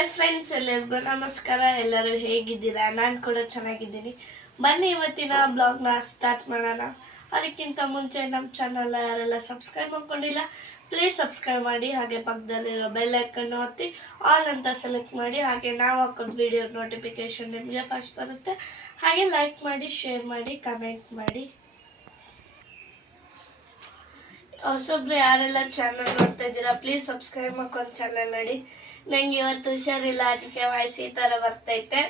Hi friends ಎಲ್ಲರಿಗೂ ನಮಸ್ಕಾರ. ಎಲ್ಲರೂ ಹೇಗಿದ್ದೀರಾ? ನಾನು ಕೂಡ ಚೆನ್ನಾಗಿದ್ದೀನಿ. ಬನ್ನಿ ಇವತ್ತಿನ ಬ್ಲಾಗ್ನ ಸ್ಟಾರ್ಟ್ ಮಾಡೋಣ. ಅದಕ್ಕಿಂತ ಮುಂಚೆ ನಮ್ಮ ಚಾನಲ್ ಯಾರೆಲ್ಲ ಸಬ್ಸ್ಕ್ರೈಬ್ ಮಾಡ್ಕೊಂಡಿಲ್ಲ ಪ್ಲೀಸ್ ಸಬ್ಸ್ಕ್ರೈಬ್ ಮಾಡಿ. ಹಾಗೆ ಪಕ್ಕದಲ್ಲಿರೋ ಬೆಲ್ ಐಕನ್ ಒತ್ತಿ ಆಲ್ ಅಂತ ಸೆಲೆಕ್ಟ್ ಮಾಡಿ. ಹಾಗೆ ನಾವು ಹಾಕೋದು ವಿಡಿಯೋ ನೋಟಿಫಿಕೇಶನ್ ನಿಮಗೆ ಫಸ್ಟ್ ಬರುತ್ತೆ. ಹಾಗೆ ಲೈಕ್ ಮಾಡಿ ಶೇರ್ ಮಾಡಿ ಕಮೆಂಟ್ ಮಾಡಿ. ಹೊಸೊಬ್ರು ಯಾರೆಲ್ಲ ಚಾನಲ್ ನೋಡ್ತಾ ಇದ್ದೀರಾ ಪ್ಲೀಸ್ ಸಬ್ಸ್ಕ್ರೈಬ್ ಮಾಡ್ಕೊಂಡು ಚಾನಲ್ ನೋಡಿ. ನಂಗೆ ಇವತ್ತು ಹುಷಾರಿಲ್ಲ, ಅದಕ್ಕೆ ವಾಯ್ಸ್ ಈ ಥರ ಬರ್ತೈತೆ.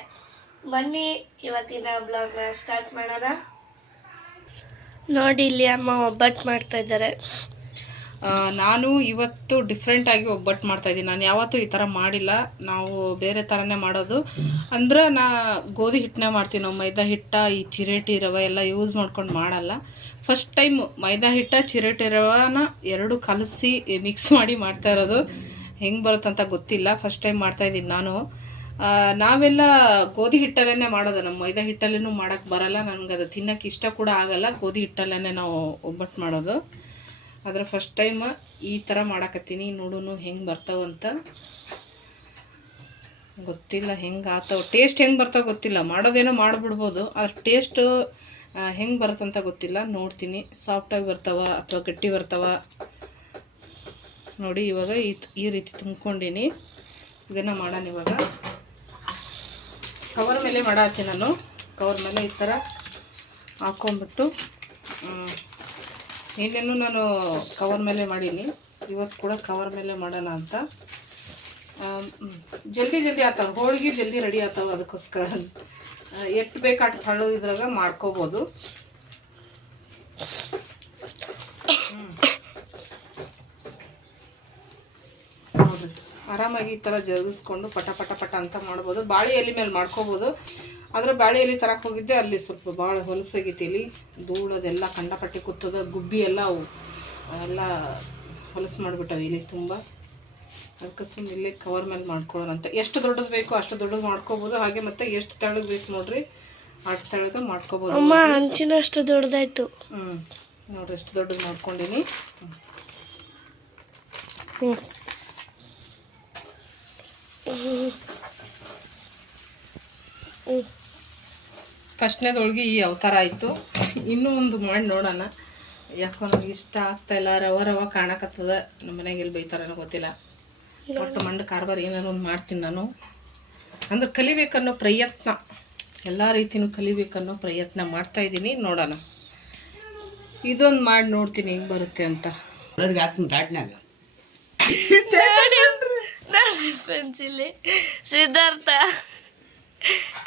ಬನ್ನಿ, ಇವತ್ತಿನ ಬ್ಲಾಗ್ನ ಸ್ಟಾರ್ಟ್ ಮಾಡೋಣ. ನೋಡಿ ಇಲ್ಲಿ ಅಮ್ಮ ಒಬ್ಬಟ್ಟು ಮಾಡ್ತಾ ಇದ್ದಾರೆ. ನಾನು ಇವತ್ತು ಡಿಫ್ರೆಂಟಾಗಿ ಒಬ್ಬಟ್ಟು ಮಾಡ್ತಾ ಇದ್ದೀನಿ. ನಾನು ಯಾವತ್ತೂ ಈ ಥರ ಮಾಡಿಲ್ಲ. ನಾವು ಬೇರೆ ಥರನೇ ಮಾಡೋದು. ಅಂದ್ರೆ ನಾ ಗೋಧಿ ಹಿಟ್ಟನ್ನೇ ಮಾಡ್ತೀನಿ ನಾವು. ಮೈದಾ ಹಿಟ್ಟ, ಈ ಚಿರೇಟಿ ರವೆ ಎಲ್ಲ ಯೂಸ್ ಮಾಡ್ಕೊಂಡು ಮಾಡಲ್ಲ. ಫಸ್ಟ್ ಟೈಮು ಮೈದಾ ಹಿಟ್ಟ, ಚಿರೇಟಿ ರವನ ಎರಡು ಕಲಸಿ ಮಿಕ್ಸ್ ಮಾಡಿ ಮಾಡ್ತಾ ಇರೋದು. ಹೆಂಗೆ ಬರುತ್ತಂತ ಗೊತ್ತಿಲ್ಲ. ಫಸ್ಟ್ ಟೈಮ್ ಮಾಡ್ತಾ ಇದ್ದೀನಿ ನಾನು. ನಾವೆಲ್ಲ ಗೋಧಿ ಹಿಟ್ಟಲ್ಲೇ ಮಾಡೋದು. ನಮ್ಮ ಮೈದಾ ಹಿಟ್ಟಲ್ಲೂ ಮಾಡೋಕ್ಕೆ ಬರಲ್ಲ. ನನಗೆ ಅದು ತಿನ್ನೋಕ್ಕೆ ಇಷ್ಟ ಕೂಡ ಆಗಲ್ಲ. ಗೋಧಿ ಹಿಟ್ಟಲ್ಲೇ ನಾವು ಒಬ್ಬಟ್ಟು ಮಾಡೋದು. ಆದ್ರೆ ಫಸ್ಟ್ ಟೈಮ್ ಈ ಥರ ಮಾಡಾಕತ್ತೀನಿ. ನೋಡುನು ಹೆಂಗೆ ಬರ್ತಾವಂತ ಗೊತ್ತಿಲ್ಲ ಹೆಂಗೆ ಆತಾವ. ಟೇಸ್ಟ್ ಹೆಂಗೆ ಬರ್ತಾವ ಗೊತ್ತಿಲ್ಲ. ಮಾಡೋದೇನೋ ಮಾಡಿಬಿಡ್ಬೋದು. ಅದ್ರ ಟೇಸ್ಟು ಹೆಂಗೆ ಬರುತ್ತಂತ ಗೊತ್ತಿಲ್ಲ. ನೋಡ್ತೀನಿ. ಸಾಫ್ಟಾಗಿ ಬರ್ತಾವ ಅಥವಾ ಗಟ್ಟಿ ಬರ್ತಾವ? ನೋಡಿ, ಇವಾಗ ಈ ರೀತಿ ತುಂಬ್ಕೊಂಡೀನಿ. ಇದನ್ನು ಮಾಡೋಣ ಇವಾಗ. ಕವರ್ ಮೇಲೆ ಮಾಡತ್ತೀನಿ ನಾನು. ಕವರ್ ಮೇಲೆ ಈ ಥರ ಹಾಕ್ಕೊಂಬಿಟ್ಟು ಏನೇನು ನಾನು ಕವರ್ ಮೇಲೆ ಮಾಡೀನಿ. ಇವತ್ತು ಕೂಡ ಕವರ್ ಮೇಲೆ ಮಾಡೋಣ ಅಂತ. ಜಲ್ದಿ ಜಲ್ದಿ ಆತಾವ. ಹೋಳಿಗೆ ಜಲ್ದಿ ರೆಡಿ ಆತವ ಅದಕ್ಕೋಸ್ಕರ. ಎಷ್ಟು ಬೇಕು ಅಷ್ಟು ಹಳ್ಳು ಇದ್ರಾಗ ಮಾಡ್ಕೋಬೋದು ಹ್ಮ್. ನೋಡ್ರಿ ಆರಾಮಾಗಿ ಈ ಥರ ಜರುಗಿಸ್ಕೊಂಡು ಪಟ ಪಟ ಪಟ ಅಂತ ಮಾಡ್ಬೋದು. ಬಾಳೆ ಎಲೆ ಮೇಲೆ ಮಾಡ್ಕೋಬೋದು. ಆದರೆ ಬಾಳೆ ಎಲೆ ತರಕ್ಕೆ ಹೋಗಿದ್ದೆ ಅಲ್ಲಿ ಸ್ವಲ್ಪ ಭಾಳ ಹೊಲಸಾಗಿತ್ತು ಇಲ್ಲಿ ಧೂಳದೆಲ್ಲ ಕಂಡಪಟ್ಟಿ ಕುತ್ತದ ಗುಬ್ಬಿ ಎಲ್ಲ ಅವು ಎಲ್ಲ ಹೊಲಸು ಮಾಡಿಬಿಟ್ಟವು ಇಲ್ಲಿ ತುಂಬ. ಅದಕ್ಕೆ ಸುಮ್ಮನೆ ಇಲ್ಲೇ ಕವರ್ ಮೇಲೆ ಮಾಡ್ಕೊಳ್ಳೋಣ ಅಂತ. ಎಷ್ಟು ದೊಡ್ಡದು ಬೇಕೋ ಅಷ್ಟು ದೊಡ್ಡದು ಮಾಡ್ಕೋಬೋದು. ಹಾಗೆ ಮತ್ತೆ ಎಷ್ಟು ತೆಳಗೆ ಬೇಕು ನೋಡ್ರಿ ಅಷ್ಟು ತೆಳಗೆ ಮಾಡ್ಕೋಬೋದು. ಅಮ್ಮ ಹಂಚಿನಷ್ಟು ದೊಡ್ಡದಾಯ್ತು. ಹ್ಞೂ ನೋಡ್ರಿ ಎಷ್ಟು ದೊಡ್ಡದು ಮಾಡ್ಕೊಂಡಿನಿ. ಹ್ಞೂ ಫಸ್ಟ್ನೇದು ಹೋಳ್ಗೆ ಈ ಅವತಾರ ಆಯಿತು. ಇನ್ನೂ ಒಂದು ಮಾಡಿ ನೋಡೋಣ. ಯಾಕೋ ನಮ್ಗೆ ಇಷ್ಟ ಆಗ್ತಾ ಇಲ್ಲ. ರವ ರವ ಕಾಣಕತ್ತದ. ನಮ್ಮ ಮನೆಗೆ ಎಲ್ಲಿ ಬೈತಾರನೋ ಗೊತ್ತಿಲ್ಲ. ಒಟ್ಟು ಮಂಡ ಕಾರ್ಬಾರ್ ಏನಾರು ಒಂದು ಮಾಡ್ತೀನಿ ನಾನು. ಅಂದ್ರೆ ಕಲಿಬೇಕನ್ನೋ ಪ್ರಯತ್ನ. ಎಲ್ಲ ರೀತಿನೂ ಕಲಿಬೇಕನ್ನೋ ಪ್ರಯತ್ನ ಮಾಡ್ತಾ ಇದ್ದೀನಿ. ನೋಡೋಣ. ಇದೊಂದು ಮಾಡಿ ನೋಡ್ತೀನಿ ಹೆಂಗೆ ಬರುತ್ತೆ ಅಂತ. ಫ್ರೆಂಡ್ಸ್ ಇಲ್ಲಿ ಸಿದ್ಧಾರ್ಥ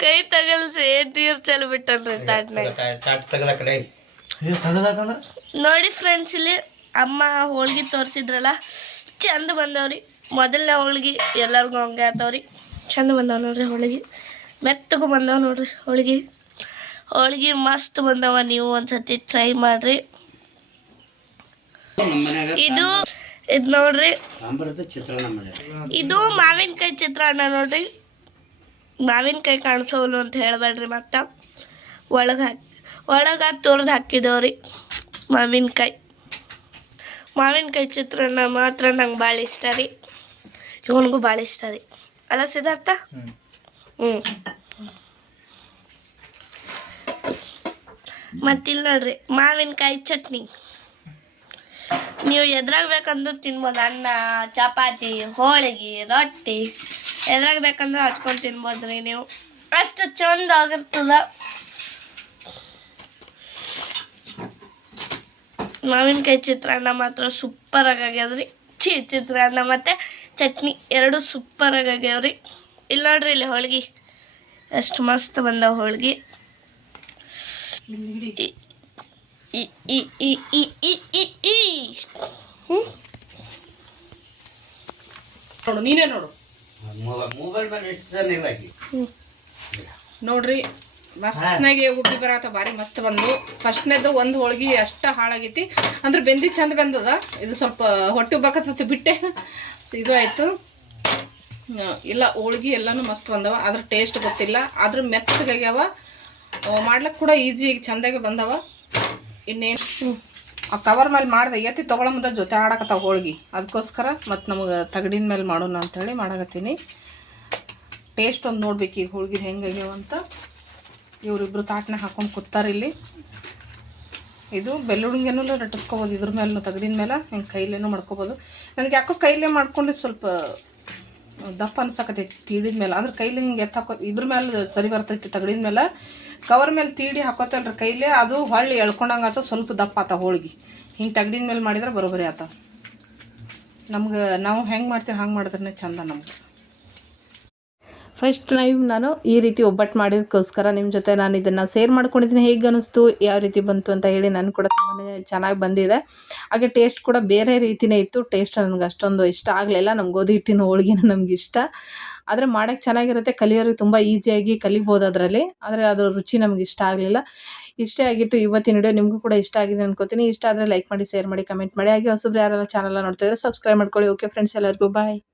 ಕೈ ತಗಲ್ಸಿ ನೀರ್ ಚೆಲ್ಬಿಟ್ಟನ್ರಿ ತಾಟ್ನಾಗ. ನೋಡಿ ಫ್ರೆಂಡ್ಸ್ ಇಲ್ಲಿ ಅಮ್ಮ ಹೋಳ್ಗಿ ತೋರಿಸಿದ್ರಲ್ಲ ಚಂದ ಬಂದವ್ರಿ. ಮೊದಲನೇ ಹೋಳ್ಗಿ ಎಲ್ಲರಿಗೂ ಹಂಗೆ ಆತವ್ರಿ. ಚಂದ ಬಂದವ ನೋಡ್ರಿ ಹೋಳಿಗೆ. ಮೆತ್ತಗೂ ಬಂದವ ನೋಡ್ರಿ ಹೋಳಿಗೆ. ಹೋಳಿಗೆ ಮಸ್ತ್ ಬಂದವ ನೀವು ಒಂದ್ಸತಿ ಟ್ರೈ ಮಾಡ್ರಿ. ಇದು ಇದು ನೋಡ್ರಿ. ಇದು ಮಾವಿನಕಾಯಿ ಚಿತ್ರಾನ್ನ ನೋಡ್ರಿ. ಮಾವಿನಕಾಯಿ ಕಾಣಿಸೋಲು ಅಂತ ಹೇಳ್ಬೇಡ್ರಿ ಮತ್ತೆ. ಒಳಗೆ ಹಾಕಿ ಒಳಗೆ ತುರ್ದು ಹಾಕಿದವ್ರಿ ಮಾವಿನಕಾಯಿ. ಮಾವಿನಕಾಯಿ ಚಿತ್ರಾನ್ನ ಮಾತ್ರ ನಂಗೆ ಭಾಳ ಇಷ್ಟ ರೀ. ಇವನಿಗೂ ಭಾಳ ಇಷ್ಟ ರೀ. ಅಲ್ಲ ಸಿದ್ಧಾರ್ಥ? ಹ್ಞೂ ಮತ್ತಿಲ್ಲ ನೋಡ್ರಿ ಮಾವಿನಕಾಯಿ ಚಟ್ನಿ. ನೀವು ಎದ್ರಾಗ ಬೇಕಂದ್ರೆ ತಿನ್ಬೋದು ಅನ್ನ ಚಪಾತಿ ಹೋಳಿಗೆ ರೊಟ್ಟಿ. ಎದ್ರಾಗ ಬೇಕಂದ್ರೆ ಹಚ್ಕೊಂಡು ತಿನ್ಬೋದ್ರಿ ನೀವು. ಅಷ್ಟು ಚಂದ ಆಗಿರ್ತದ. ಮಾವಿನಕಾಯಿ ಚಿತ್ರಾನ್ನ ಮಾತ್ರ ಸೂಪರ್ ಆಗಿ ಆಗ್ಯದ್ರಿ. ಚಿ ಚಿತ್ರಾನ್ನ ಮತ್ತು ಚಟ್ನಿ ಎರಡು ಸೂಪರ್ ಆಗಿ ಆಗ್ಯಾವ್ರಿ. ಇಲ್ಲಿ ನೋಡ್ರಿ ಇಲ್ಲಿ ಹೋಳ್ಗೆ. ಎಷ್ಟು ಮಸ್ತ್ ಬಂದವ ಹೋಳ್ಗೆ. ಇ ಇ ಇ ಇ ಇ ನೋಡು ನೀನೇ ನೋಡು. ಮೊಬೈಲ್ ನೋಡ್ರಿ ಮಸ್ತ್ನಾಗೆ ಉಬ್ಬಿ ಬರತ್ತ ಬಾರಿ ಮಸ್ತ್ ಬಂದು. ಫಸ್ಟ್ನೇದು ಒಂದು ಹೋಳಿಗೆ ಅಷ್ಟ ಹಾಳಾಗೈತಿ. ಅಂದ್ರೆ ಬೆಂದಿ ಚಂದ ಬೆಂದದ. ಇದು ಸ್ವಲ್ಪ ಹೊಟ್ಟೆ ಉಬ್ಬಕತ್ತ ಬಿಟ್ಟೆ. ಇದು ಆಯ್ತು. ಇಲ್ಲ ಹೋಳ್ಗೆ ಎಲ್ಲಾನು ಮಸ್ತ್ ಬಂದವ. ಅದ್ರ ಟೇಸ್ಟ್ ಗೊತ್ತಿಲ್ಲ. ಆದ್ರೆ ಮೆತ್ತಗಾಗ್ಯಾವ. ಮಾಡ್ಲಿಕ್ಕೆ ಕೂಡ ಈಜಿ ಚಂದಾಗಿ ಬಂದವ. ಇನ್ನೇನು? ಆ ಕವರ್ ಮೇಲೆ ಮಾಡಿದೆ, ಎತ್ತಿ ತೊಗೊಳ ಮುಂದೆ ಜೊತೆ ಆಡಕತ್ತಾವ ಹೋಳಿಗೆ. ಅದಕ್ಕೋಸ್ಕರ ಮತ್ತು ನಮಗೆ ತಗಡಿನ ಮೇಲೆ ಮಾಡೋಣ ಅಂಥೇಳಿ ಮಾಡಕತ್ತೀನಿ. ಟೇಸ್ಟ್ ಒಂದು ನೋಡ್ಬೇಕು ಈಗ ಹೋಳ್ಗೆ ಹೆಂಗಾಗ್ಯಾವ ಅಂತ. ಇವರಿಬ್ಬರು ತಾಟ್ನ ಹಾಕೊಂಡು ಕೂತಾರೆ ಇಲ್ಲಿ. ಇದು ಬೆಳ್ಳುಳ್ಳಿಗೆನೂ ಲಟ್ಟಿಸ್ಕೊಬೋದು ಇದ್ರ ಮೇಲೆ ತಗಡಿನ ಮೇಲೆ. ಹಿಂಗೆ ಕೈಲೇನೂ ಮಾಡ್ಕೊಬೋದು. ನನಗೆ ಯಾಕೋ ಕೈಲೇ ಮಾಡ್ಕೊಂಡು ಸ್ವಲ್ಪ ದಪ್ಪ ಅನ್ಸಕತ್ತೈತಿ ತೀಡಿದ ಮೇಲೆ. ಅಂದ್ರೆ ಕೈಲಿ ಹಿಂಗೆ ಎತ್ತು ಇದ್ರ ಮೇಲೆ ಸರಿ ಬರ್ತೈತಿ, ತಗಡಿದ ಮೇಲೆ. ಕವರ್ ಮೇಲೆ ತೀಡಿ ಹಾಕೋತಲ್ರಿ ಕೈಲೇ, ಅದು ಹೊಳ್ಳಿ ಎಳ್ಕೊಂಡಂಗೆ ಸ್ವಲ್ಪ ದಪ್ಪ ಆತ ಹೋಳ್ಗೆ. ಹಿಂಗೆ ತಗಡಿನ ಮೇಲೆ ಮಾಡಿದ್ರೆ ಬರೋಬರಿ ಆತ. ನಮ್ಗೆ ನಾವು ಹೆಂಗೆ ಮಾಡ್ತೀವಿ, ಹಂಗೆ ಮಾಡಿದ್ರೆ ಚಂದ ನಮ್ಗೆ. ಫಸ್ಟ್ ಟೈಮ್ ನಾನು ಈ ರೀತಿ ಒಬ್ಬಟ್ಟು ಮಾಡಿದಕ್ಕೋಸ್ಕರ ನಿಮ್ಮ ಜೊತೆ ನಾನು ಇದನ್ನು ಶೇರ್ ಮಾಡ್ಕೊಂಡಿದ್ದೀನಿ. ಹೇಗೆ ಅನಿಸ್ತು? ಯಾವ ರೀತಿ ಬಂತು ಅಂತ ಹೇಳಿ ನಾನು ಕೂಡ ತುಂಬಾ ಚೆನ್ನಾಗಿ ಬಂದಿದೆ. ಹಾಗೆ ಟೇಸ್ಟ್ ಕೂಡ ಬೇರೆ ರೀತಿಯೇ ಇತ್ತು. ಟೇಸ್ಟ್ ನನಗೆ ಅಷ್ಟೊಂದು ಇಷ್ಟ ಆಗಲಿಲ್ಲ. ನಮ್ಮ ಗೋಧಿ ಹಿಟ್ಟಿನ ಹೋಳಿಗೆನ ನಮ್ಗೆ ಇಷ್ಟ. ಆದರೆ ಮಾಡೋಕ್ಕೆ ಚೆನ್ನಾಗಿರುತ್ತೆ. ಕಲಿಯೋರಿಗೆ ತುಂಬ ಈಸಿಯಾಗಿ ಕಲಿಬೋದು ಅದರಲ್ಲಿ. ಆದರೆ ಅದು ರುಚಿ ನಮ್ಗೆ ಇಷ್ಟ ಆಗಲಿಲ್ಲ. ಇಷ್ಟೇ ಆಗಿತ್ತು ಇವತ್ತಿನ ವಿಡಿಯೋ ನಿಮಗೂ ಕೂಡ ಇಷ್ಟ ಆಗಿದೆ ಅನ್ಕೋತೀನಿ. ಇಷ್ಟ ಆದರೆ ಲೈಕ್ ಮಾಡಿ ಶೇರ್ ಮಾಡಿ ಕಮೆಂಟ್ ಮಾಡಿ. ಹಾಗೆ ಹೊಸಬ್ರು ಯಾರೆಲ್ಲ ಚಾನಲ್ ನೋಡ್ತಿದ್ರೆ ಸಬ್ಸ್ಕ್ರೈಬ್ ಮಾಡ್ಕೊಳ್ಳಿ. ಓಕೆ ಫ್ರೆಂಡ್ಸ್ ಎಲ್ಲರಿಗೂ ಬಾಯ್